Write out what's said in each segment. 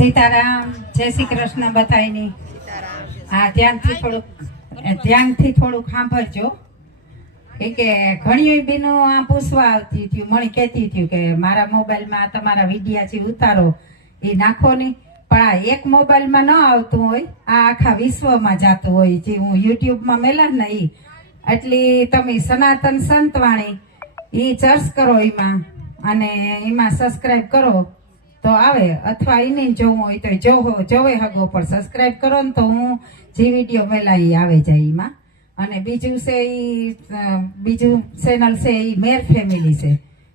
સીતારામ, જય શ્રી કૃષ્ણ બધાયની. હા, ધ્યાનથી થોડુંક સાંભળજો. કે ઘણી બેનો આ પૂછવા આવતી હતી, મને કહેતી હતી કે મારા મોબાઈલમાં તમારા વિડીયા જે ઉતારો એ નાખો નહીં, પણ આ એક મોબાઈલમાં ન આવતું હોય, આ આખા વિશ્વમાં જતું હોય. જે હું યુટ્યુબમાં મેલા ને એ એટલી તમે સનાતન સંતવાણી એ સર્ચ કરો એમાં, અને એમાં સબસ્ક્રાઈબ કરો તો આવે, અથવા એને જોવું હોય તો જોવે હગો, પણ સબસ્ક્રાઈબ કરો ને તો હું જે વિડીયો મેલા એ આવે જાય એમાં. અને બીજું છે બીજું ચેનલ છે એ મેર ફેમિલી છે,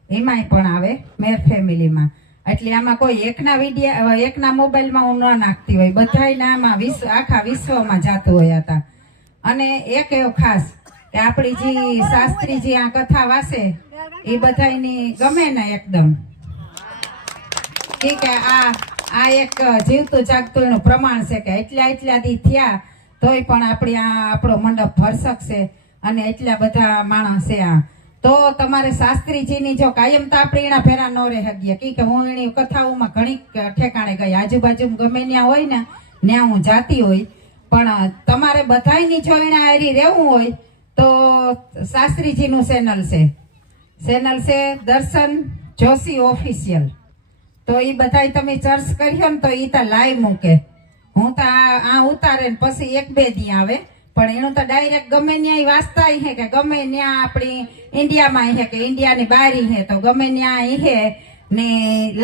એમાંય પણ આવે મેર ફેમિલીમાં. એટલે આમાં કોઈ એકના વિડીયો એકના મોબાઈલમાં હું ન નાખતી હોય, બધાયના આમાં આખા વિશ્વમાં જતું હોય હતા. અને એક એવો ખાસ કે આપણી જે શાસ્ત્રીજી આ કથા વાસે એ બધાયની ગમે ને એકદમ, કે આ એક જીવતું જાગતું એનું પ્રમાણ છે કે એટલા દી થયા તોય પણ આપણી આ આપણો મંડપ ભરસક છે અને એટલા બધા માણસ છે. આ તો તમારે શાસ્ત્રીજીની જો કાયમ તો આપણે એના ફેરા ન રહી શકીએ, કે હું એની કથાઓમાં ઘણી ઠેકાણે ગઈ, આજુબાજુ ગમે ત્યાં હોય ને ત્યાં હું જાતી હોય, પણ તમારે બધાયની જો એના હારી રહેવું હોય તો શાસ્ત્રીજીનું ચેનલ છે દર્શન જોશી ઓફિશિયલ. તો એ બધાય તમે સર્ચ કર્યો ને તો એ તો લાઈવ મૂકે. હું તો આ ઉતારે ને પછી 1-2 દી આવે, પણ એનું તો ડાયરેક્ટ ગમે ત્યાં વાંચતા હે કે ગમે ત્યાં આપણી ઇન્ડિયામાં હે કે ઇન્ડિયાની બહાર હે તો ગમે ત્યાં હે ને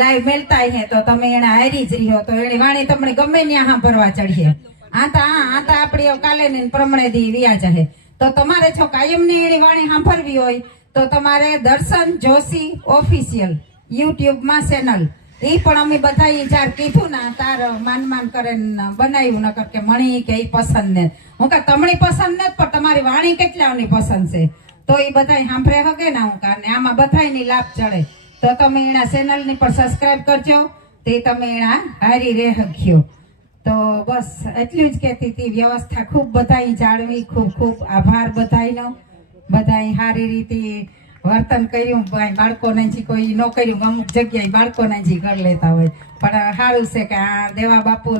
લાઈવ મેલતા હે તો તમે એને હારી જ રહ્યો તો એની વાણી તમને ગમે ત્યાં સાંભળવા ચડીએ. આ તો આપણી કાલે ને પ્રમાણે દી વ્યાજ હે. તો તમારે જો કાયમની એની વાણી સાંભળવી હોય તો તમારે દર્શન જોશી ઓફિશિયલ યુટ્યુબમાં ચેનલ, એ પણ અમે બધા ચાર કીધું ને તાર માન કરે બનાવ્યું, નકર કે મણી કે એ પસંદ ને હું કે તમણી પસંદ ને પણ તમારી વાણી કેટલાની પસંદ છે તો એ બધા સાંભળે હકે ને હું કારણે આમાં બધાની લાભ ચડે. તો તમે એના ચેનલની પણ સબસ્ક્રાઈબ કરજો, તે તમે એના હારી રહે હક્યો. તો બસ એટલું જ કહેતી હતી. વ્યવસ્થા ખૂબ બધાઈ જાળવી, ખૂબ આભાર બધાયનો. બધાય સારી રીતે વર્તન કર્યું, બાળકોને જે કોઈ ન કર્યું, અમુક જગ્યાએ બાળકોને જે કરી લેતા હોય, પણ સારું છે કે આ દેવા બાપુ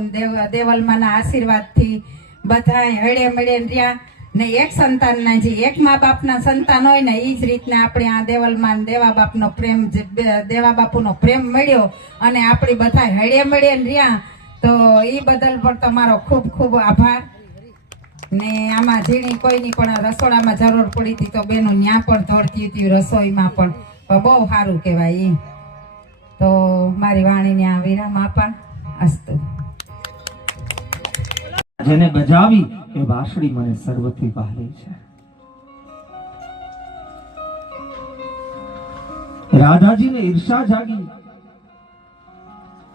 દેવલમાના આશીર્વાદથી બધા હળે મળે રહ્યા ને. એક સંતાનના જે એક મા બાપના સંતાન હોય ને એ જ રીતના આપણે આ દેવલમાન દેવા બાપનો પ્રેમ, દેવા બાપુનો પ્રેમ મળ્યો અને આપણી બધા હળે મળે રહ્યા. તો એ બદલ પણ તમારો ખૂબ આભાર. ને આમાં જેની કોઈની પણ રસોડામાં જરૂર પડી હતી તો બેનું ન્યા પણ દોડતી હતી રસોઈમાં પણ બહુ સારું કહેવાય. એ તો મારી વાણીને આ વિરામ આપણ અસ્તુ. જેને બજાવી એ વાંસળી મને સર્વથી વહાલી છે. રાધાજીને ઈર્ષા જાગી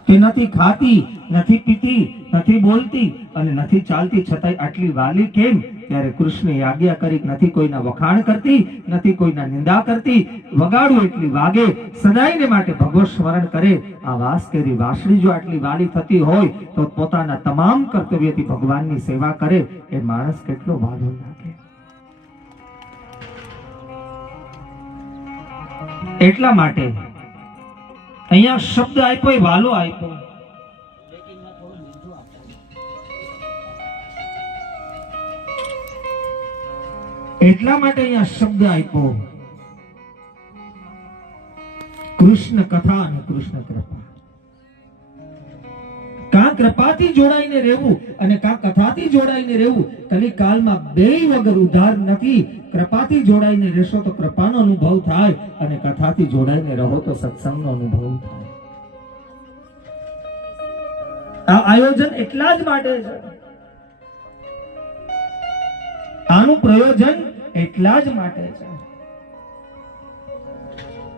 કે નથી ખાતી, નથી પીતી, નથી બોલતી અને નથી ચાલતી, છતાંય આટલી વાલી કેમ? ત્યારે કૃષ્ણે આજ્ઞા કરી, નથી કોઈના વખાણ કરતી, નથી કોઈના નિંદા કરતી, વગાડું એટલી વાગે, સદાયને માટે ભગવત સ્મરણ કરે. આ વાસ કરી વાંસળી જો આટલી વાલી થતી હોય તો પોતાના તમામ કર્તવ્યથી ભગવાનની સેવા કરે એ માણસ કેટલો વાલો લાગે. એટલા માટે અહીંયા શબ્દ આપ્યો એ વાલો આપ્યો. એટલા માટે અહીંયા શબ્દ આપ્યો કૃષ્ણ કથા અને કૃષ્ણ કૃપા. કા કૃપાથી જોડાઈને રહેવું અને કા કથાથી જોડાઈને રહેવું. કલિકાલમાં બેય વગર ઉદ્ધાર નથી. કૃપાથી જોડાઈને રહેશો તો કૃપાનો અનુભવ થાય અને કથાથી જોડાઈને રહો તો સત્સંગનો અનુભવ થાય. આ આયોજન એટલા જ માટે છે, આનું પ્રયોજન એટલા જ માટે છે.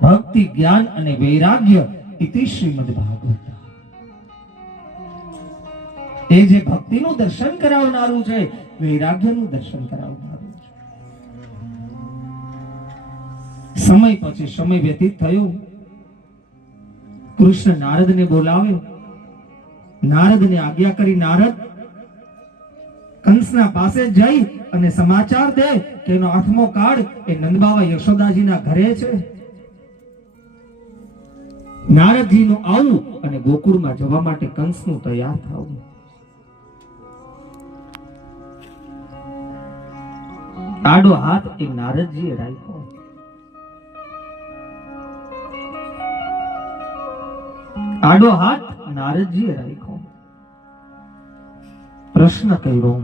ભક્તિ, જ્ઞાન અને વૈરાગ્ય ઇતિ શ્રીમદ ભાગવત. એ જે ભક્તિનું દર્શન કરાવનારું છે, વૈરાગ્યનું દર્શન કરાવનારું છે. સમય પછી સમય વ્યતીત થયો. કૃષ્ણ નારદને બોલાવ્યો. નારદને આજ્ઞા કરી નારદ કંસના પાસે જઈ અને સમાચાર દે કે એનો 8મો કાળ એ નંદબાવા યશોદાજીના ઘરે છે. નારદજીનું આવું અને ગોકુળમાં જવા માટે કંસનું તૈયાર થવું. આડો હાથ એ નારદજીએ રાખ્યો. આડો હાથ નારદજીએ રાખ્યો. પ્રશ્ન કર્યો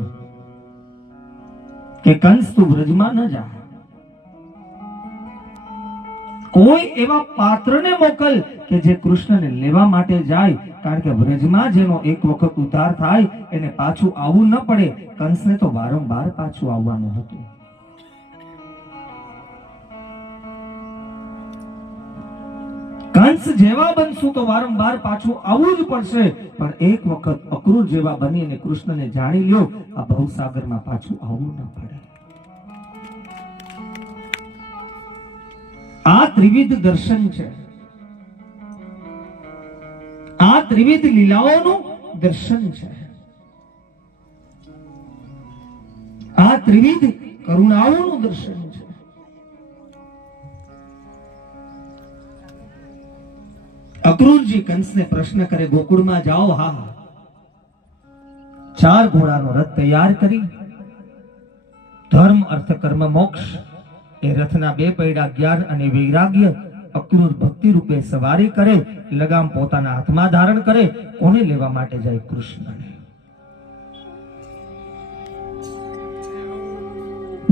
કે કંસ તું વ્રજમાં ન જા, કોઈ એવા પાત્રને મોકલ કે જે કૃષ્ણને લેવા માટે જાય, કારણ કે વ્રજમાં જેનો એક વખત ઉદ્ધાર થાય એને પાછું આવવું ન પડે. કંસને તો વારંવાર પાછું આવવાનું હતું. કંસ જેવા બનશું તો વારંવાર પાછું આવવું જ પડશે, પણ એક વખત અક્રૂર જેવા બની અને કૃષ્ણને જાણી લ્યો, આ ભવસાગરમાં પાછું આવવું ન પડે. આ ત્રિવિધ દર્શન છે, આ ત્રિવિધ લીલાઓનું દર્શન છે, આ ત્રિવિધ કરુણાઓનું દર્શન છે. અક્રૂરજી કંસને પ્રશ્ન કરે, ગોકુળમાં જાઓ? હા. 4 ઘોડાનો રથ તૈયાર કરી ધર્મ અર્થ કર્મ મોક્ષ એ રથના 2 પૈડા જ્ઞાન અને વૈરાગ્ય અક્રૂર ભક્તિ રૂપે સવારી કરે, લગામ પોતાના હાથમાં ધારણ કરે. કોને લેવા માટે જાય? કૃષ્ણને.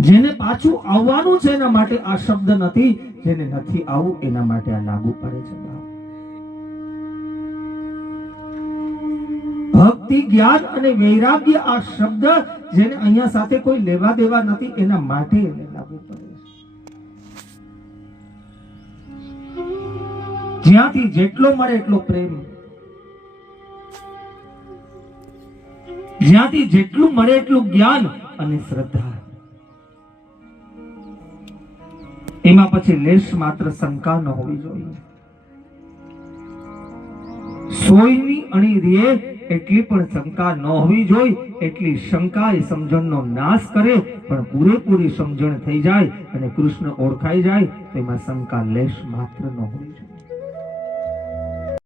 જેને પાછું આવવાનું છે એના માટે આ શબ્દ નથી, જેને નથી આવવું એના માટે આ લાગુ પડે છે. ભક્તિ જ્ઞાન અને વૈરાગ્ય આ શબ્દ જેને અહીંયા સાથે કોઈ લેવા દેવા નથી એના માટે એને લાગુ પડે છે. જ્યાંથી જેટલો મળે એટલો પ્રેમ, જ્યાંથી જેટલું મળે એટલું જ્ઞાન અને શ્રદ્ધા, એમાં પછી લેશ માત્ર શંકા ન હોવી જોઈએ. સોયની અણી રે એટલી પણ શંકા ન હોવી જોઈએ. એટલી શંકા એ સમજણનો નાશ કરે, પણ પૂરેપૂરી સમજણ થઈ જાય અને કૃષ્ણ ઓળખાઈ જાય તો એમાં શંકા લેશ માત્ર ન હોવી જોઈએ.